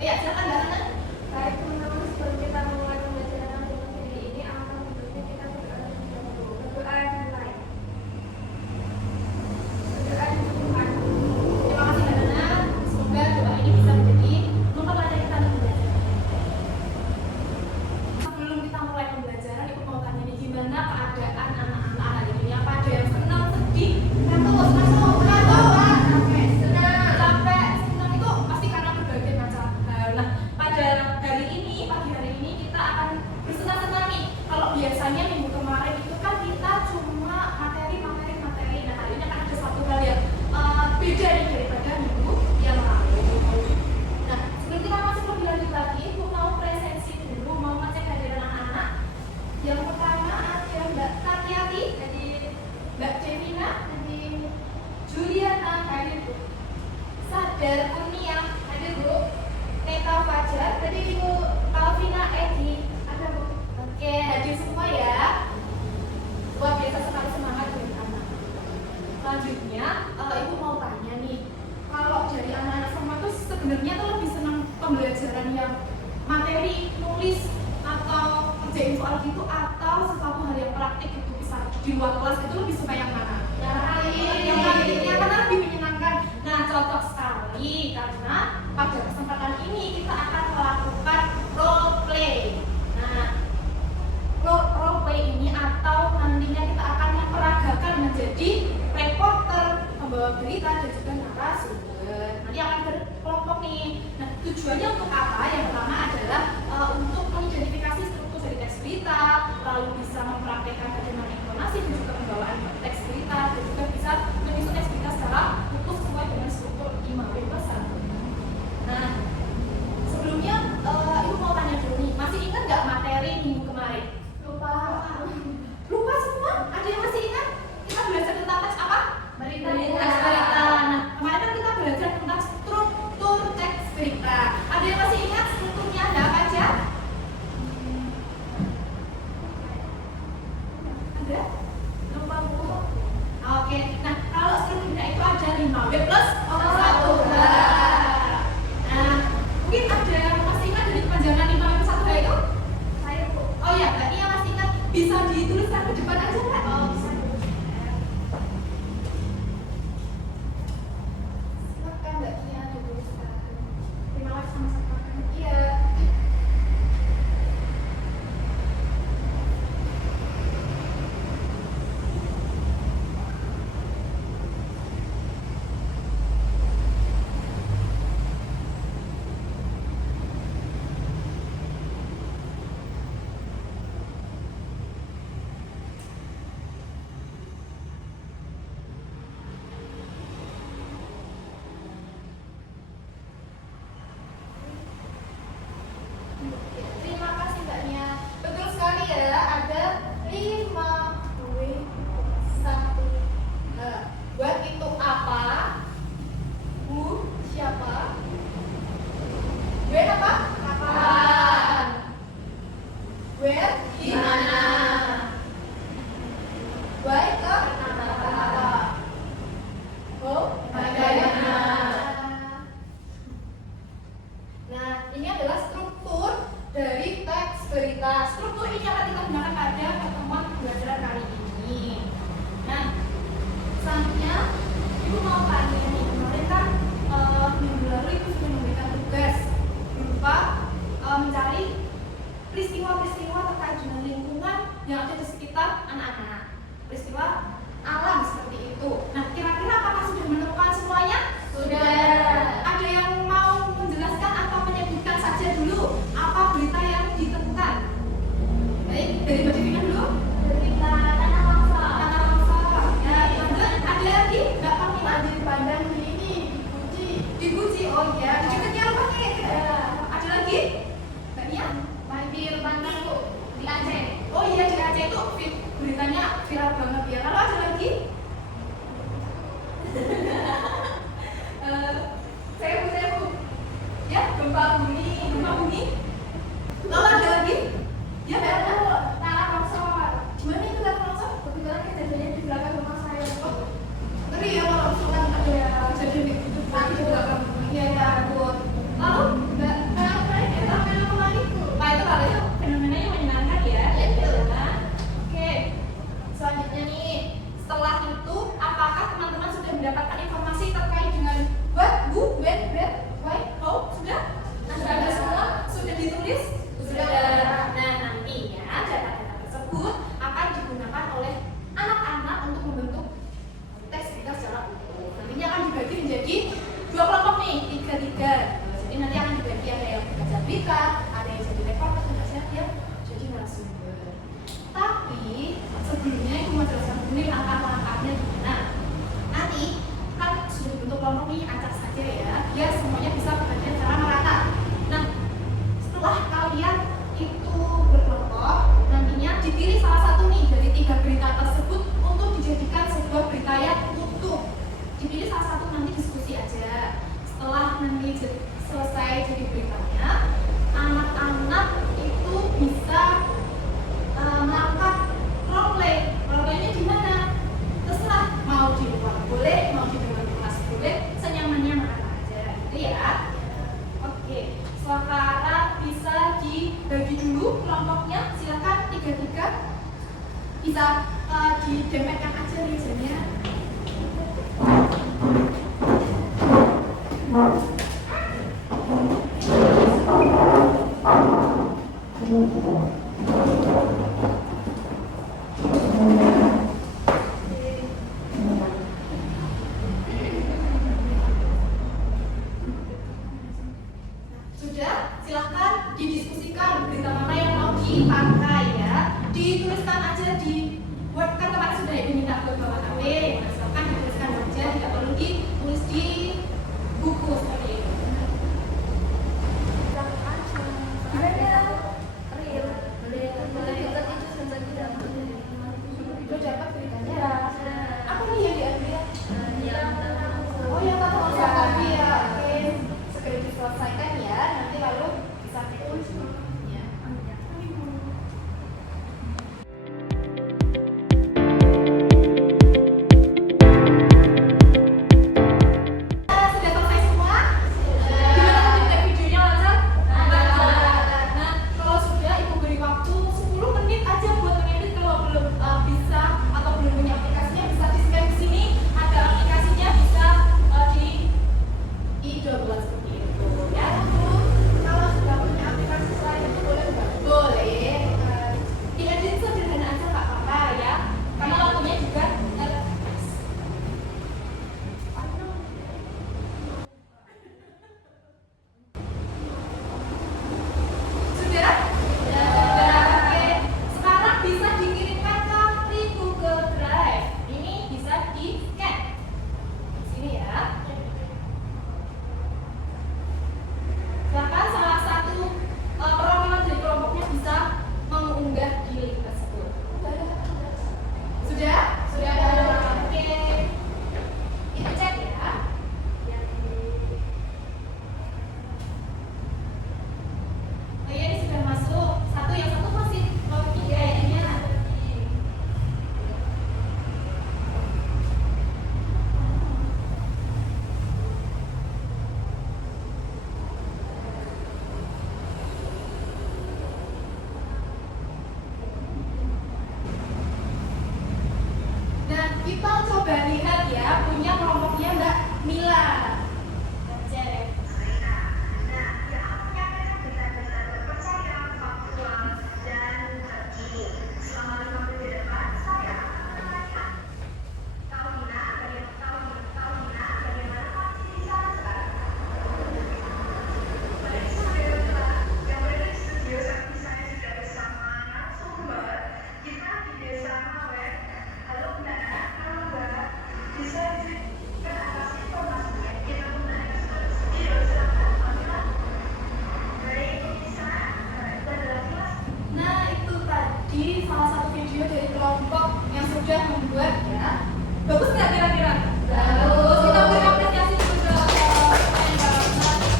Ya, silakan Mbak Nana. Baik teman-teman, sebelum kita memulai pembelajaran agama hari ini, alangkah baiknya kita berdoa terlebih dahulu. Berdoa dimulai. Berdoa Tuhan. Terima kasih Mbak Nana. Semoga doa ini bisa menjadi memperlancar kita untuk belajar. Sebelum kita mulai pembelajaran, Ibu mau tanya nih, gimana keadaan anak-anak hari ini? Apa ada yang senang, sedih, ngantuk, capek, senang itu pasti karena berbagai macam hal. Nah, pada hari ini, pagi hari ini kita akan bersenang-senang nih. Kalau biasanya minggu kemarin itu kan kita cuma materi. Nah, hari ini akan ada satu hal yang beda nih daripada minggu yang lalu. Nah, sebelum kita masuk lebih lanjut lagi, Ibu mau presensi dulu, mau ngecek kehadiran anak-anak. Yang pertama ada Mbak Katyati, jadi Mbak Devina, jadi Juliana, hadir Bu. Sadar Kurnia, hadir Bu. Neta Fajar, tadi Ibu Alvina Edi, ada Bu. Oke, hadir semua ya. Luar biasa sekali semangat dari anak. Selanjutnya, Ibu mau tanya nih, kalau dari anak-anak semua tuh sebenarnya tuh lebih senang pembelajaran yang materi, nulis, atau kerjain soal gitu, atau sesuatu hal yang praktik itu bisa di luar kelas, itu lebih suka yang mana? Yang praktiknya karena lebih menyenangkan. Nah, cocok sekali karena pada kesempatan ini kita akan melakukan role play. Nah, role play ini atau nantinya kita akan memperagakan menjadi reporter, pembawa berita dan juga narasumber. Nanti akan berkelompok nih. Nah, tujuannya untuk apa? Yang pertama adalah untuk mengidentifikasi struktur dari teks berita, lalu bisa mempraktekkan bagaimana intonasi dan juga pembawaan teks berita, dan juga bisa menyusun teks berita secara utuh sesuai dengan struktur 5W+1. Nah, sebelumnya Ibu mau tanya dulu nih, masih ingat nggak materi minggu kemarin? Lupa semua? Ada yang masih ingat? Kita belajar tentang teks apa? Berita. Nah, kemarin kan kita belajar tentang struktur teks berita. Ada yang masih ingat strukturnya ada apa aja? Ada? Lupa Bu. Oke, nah kalau strukturnya itu ada 5W+1. Nah, mungkin ada yang masih ingat dari kepanjangan 5W+1 itu? Saya Bu. Oh ya, Mbak Nia masih ingat, bisa dituliskan ke depan aja Mbak? Oh, bisa. Silakan Mbak Nia dituliskan. Terima kasih sama-sama. Iya. Terima kasih Mbak Nia. Betul sekali ya, ada 5W+1. Buat itu apa? Who, siapa? When apa? Kapan? Where, di mana? Why, ke? Kenapa? How, bagaimana? Nah, ini adalah struktur dari teks berita. Struktur ini akan kita gunakan pada pertemuan pembelajaran kali ini. Nah, selanjutnya Ibu mau tanya nih, kemarin kan minggu lalu Ibu sudah memberikan tugas berupa mencari peristiwa-peristiwa terkait dengan lingkungan yang ada di sekitar anak-anak, peristiwa alam seperti itu. Nah, kira-kira apakah sudah menemukan semuanya? Sudah. Ada yang mau menjelaskan atau menyebutkan saja dulu apa berita yang ditemukan? Baik, dari Mbak Devina dulu. Berita tanah longsor. Tanah longsor. Ya, lanjut. Ada lagi? Mbak Pamela. Banjir bandang ini Dipuji. Oh iya, di dekatnya rumahnya ya. Ada lagi? Mbak Nia? banjir bandang Bu di Aceh. Oh iya, di Aceh itu beritanya viral banget ya. Lalu ada lagi? Saya Bu. Ya, gempa bumi. Lalu ada lagi? Ya, Mbak Ana. Tanah longsor. Gimana itu tanah longsor? Kebetulan kejadiannya di belakang rumah saya. Ngeri ya kalau misalkan ada kejadian gitu di belakang. Iya, ya, Bu. Lalu Mbak ini langkah-langkahnya gimana. Nanti kan sudah dibentuk kelompok nih, acak saja ya, biar semuanya bisa bekerja secara merata. Nah, setelah kalian itu berkelompok, nantinya dipilih salah satu nih dari 3 berita tersebut untuk dijadikan sebuah berita yang utuh. Dipilih salah satu, nanti diskusi aja. Setelah nanti selesai jadi beritanya, anak-anak itu bisa melakukan role-play. Role-playnya di mana? Terserah, mau di luar boleh, mau di dalam kelas boleh, senyamannya mana aja, gitu ya. Oke, sekarang bisa dibagi dulu kelompoknya, silakan 3-3. Bisa didemetkan aja mejanya. Sudah, silahkan didiskusikan berita mana yang mau dipakai ya. Dituliskan aja di Word, kan kemarin sudah diminta ke Bapak KW. Nah, silahkan dituliskan aja, tidak perlu ditulis di buku seperti itu. Itu dapat beritanya. Apa nih yang diambil? Oh ya, Tata Masa Kopi ya. Oke, segera diselesaikan ya. Nanti lalu bisa tulis ya. Sudah selesai semua? Gimana feedback videonya lancar? Nah, kalau sudah ibu beri waktu 10 menit aja buat mengedit. Kalau belum bisa atau belum punya aplikasinya, bisa di-scan di sini. Ada aplikasinya, bisa di-download seperti itu ya. Kalau sudah punya aplikasi selain itu boleh nggak? Boleh. Diedit sederhana aja nggak apa-apa ya. Karena waktunya juga sudah? Oke. Sekarang bisa dikirimkan ke Google Drive. Ini bisa di-scan. Sini ya. Silakan salah satu perwakilan dari kelompoknya bisa mengunggah di link tersebut. Sudah? Sudah ada. Oke. Kita cek ya. Oh iya, ini sudah masuk. Yang satu masih mau kayaknya. Nah, kita coba lihat ya punya kelompoknya Mbak Mila. Cek. Nah, itu tadi salah satu video dari kelompok yang sudah membuat ya. Bagus nggak kira-kira? Bagus. Kita beri apresiasi juga.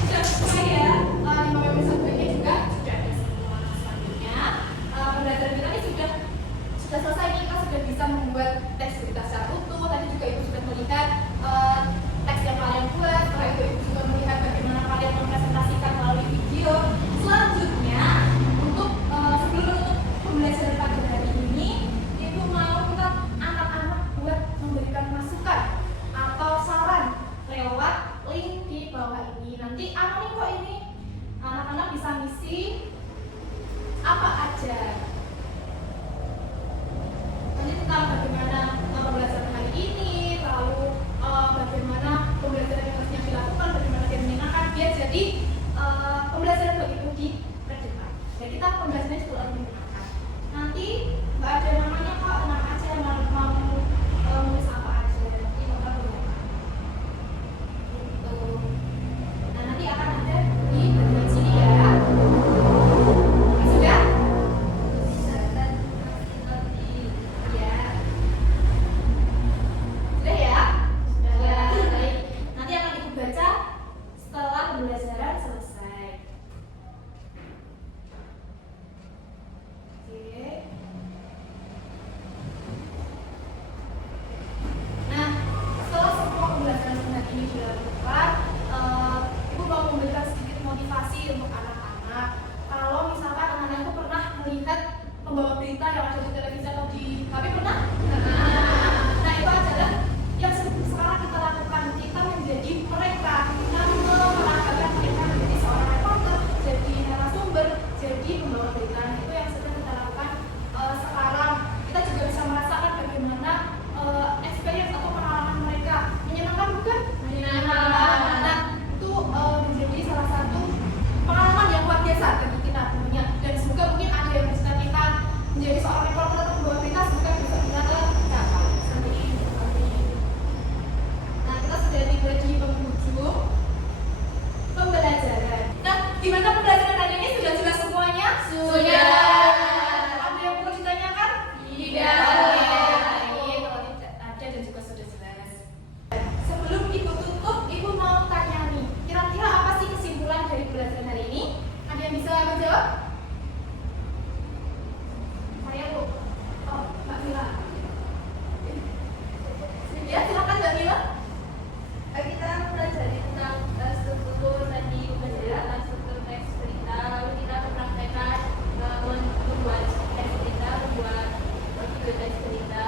Sudah selesai ya. Di Mama episode ini juga sudah ada semua selanjutnya. Pembelajaran kita ini sudah selesai. Kita sudah bisa membuat teks berita secara utuh. Tadi juga ibu sudah melihat teks yang kalian buat. Setelah itu ibu juga melihat bagaimana kalian mempresentasikan melalui video. Selanjutnya, untuk sebelum menutup pembelajaran pada hari ini, ibu mau minta anak-anak buat memberikan masukan atau saran lewat link di bawah ini. Nanti anonim kok ini. Anak-anak bisa ngisi apa aja. Nanti tentang bagaimana pembelajaran hari ini, lalu bagaimana pembelajaran yang harusnya dilakukan, bagaimana dia menyenangkan, biar jadi pembelajaran bagi ibu di depan. Dan kita pembelajarannya juga lebih menyenangkan. Nanti nggak ada namanya kok, tenang aja, mau yang menjawab? Saya Bu. Oh, Mbak Mila. Ya, silakan Mbak Mila. Kita mempelajari tentang struktur tadi penjelasan struktur teks cerita, lalu kita mempraktekkan membuat teks cerita, membuat video teks cerita,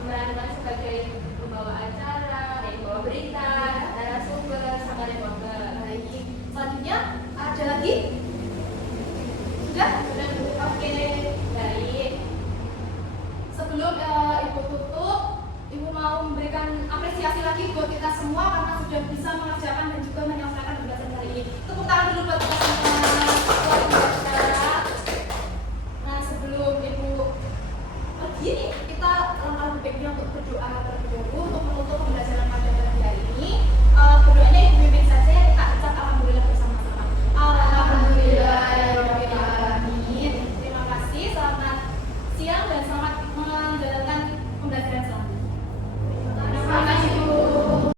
memerankan sebagai pembawa acara, pembawa berita, narasumber, sama reporter. Baik. Selanjutnya ada lagi? Sudah? Oke. Baik. Sebelum Ibu tutup, Ibu mau memberikan apresiasi lagi buat kita semua karena sudah bisa mengerjakan dan juga menyelesaikan pembelajaran hari ini. Tepuk tangan dulu buat kita semua. Luar biasa. Nah, sebelum Ibu pergi nih, kita langkah lebih baiknya untuk berdoa terlebih dahulu untuk menutup pembelajaran pada pagi hari ini. Berdoanya Ibu pimpin saja ya, kita ucap alhamdulillah bersama-sama. Alhamdulillah ya Rabbil Alamin. Terima kasih, selamat siang dan selamat